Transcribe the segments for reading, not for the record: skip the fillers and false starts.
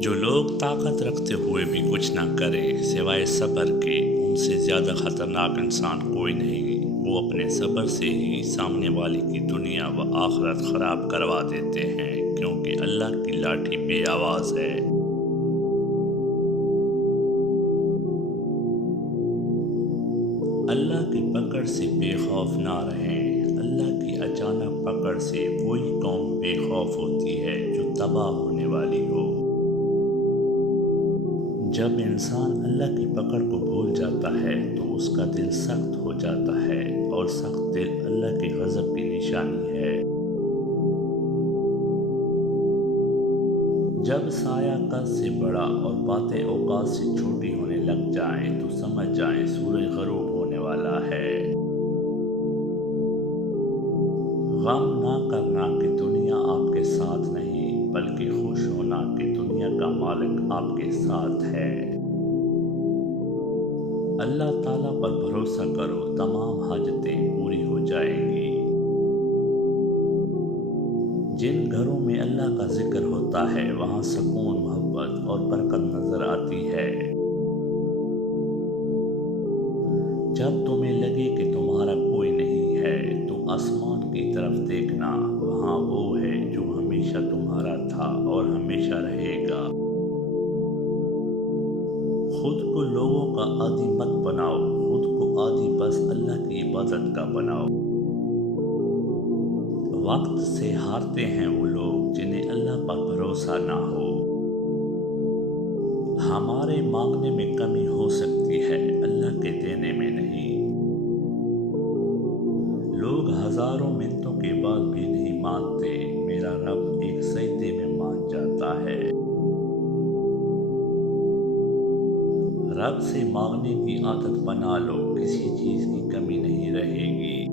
جو لوگ طاقت رکھتے ہوئے بھی کچھ نہ کریں سوائے صبر کے، ان سے زیادہ خطرناک انسان کوئی نہیں۔ وہ اپنے صبر سے ہی سامنے والے کی دنیا و آخرت خراب کروا دیتے ہیں، کیونکہ اللہ کی لاٹھی بے آواز ہے۔ اللہ کی پکڑ سے بے خوف نہ رہیں۔ اللہ کی اچانک پکڑ سے وہی قوم بے خوف ہوتی ہے جو تباہ ہونے والی ہو۔ جب انسان اللہ کی پکڑ کو بھول جاتا ہے تو اس کا دل سخت ہو جاتا ہے، اور سخت دل اللہ کے غضب کی نشانی ہے۔ جب سایہ قد سے بڑا اور باتیں اوقات سے چھوٹی ہونے لگ جائیں تو سمجھ جائیں سورج غروب ہونے والا ہے۔ غم نہ کرنا کہ دنیا آپ کے ساتھ نہیں، بلکہ خوش ہونا کہ دنیا کا مالک آپ کے ساتھ ہے۔ اللہ تعالیٰ پر بھروسہ کرو، تمام حاجتیں پوری ہو جائیں گی۔ جن گھروں میں اللہ کا ذکر ہوتا ہے وہاں سکون، محبت اور برکت نظر آتی ہے۔ جب تمہیں لگے کہ تمہارا کوئی نہیں ہے تو آسمان کی طرف دیکھنا، وہاں وہ ہے جو ہمیشہ تمہارا تھا اور ہمیشہ رہے گا۔ خود کو لوگوں کا عادی مت بناؤ، خود کو عادی بس اللہ کی عبادت کا بناؤ۔ وقت سے ہارتے ہیں وہ لوگ جنہیں اللہ پر بھروسہ نہ ہو۔ ہمارے مانگنے میں کمی ہو سکتی ہے، اللہ کے دینے میں نہیں۔ لوگ ہزاروں منتوں کے بعد بھی نہیں مانتے، میرا رب ایک سجدے میں مان جاتا ہے۔ رب سے مانگنے کی عادت بنا لو، کسی چیز کی کمی نہیں رہے گی۔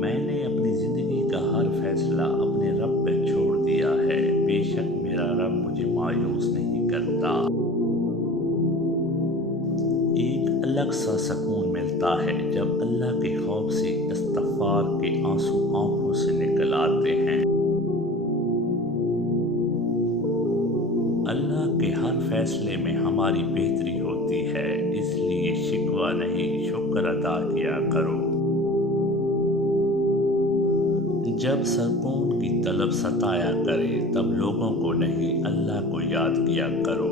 میں نے اپنی زندگی کا ہر فیصلہ اپنے رب پہ چھوڑ دیا ہے، بے شک میرا رب مجھے مایوس نہیں کرتا۔ ایک الگ سا سکون ملتا ہے جب اللہ کے خوف سے استغفار کے آنسو آنکھوں سے نکل آتے ہیں۔ اللہ کے ہر فیصلے میں ہماری بہتری ہوتی ہے، اس لیے شکوہ نہیں، شکر ادا کیا کرو۔ جب سکون کی طلب ستایا کرے تب لوگوں کو نہیں اللہ کو یاد کیا کرو۔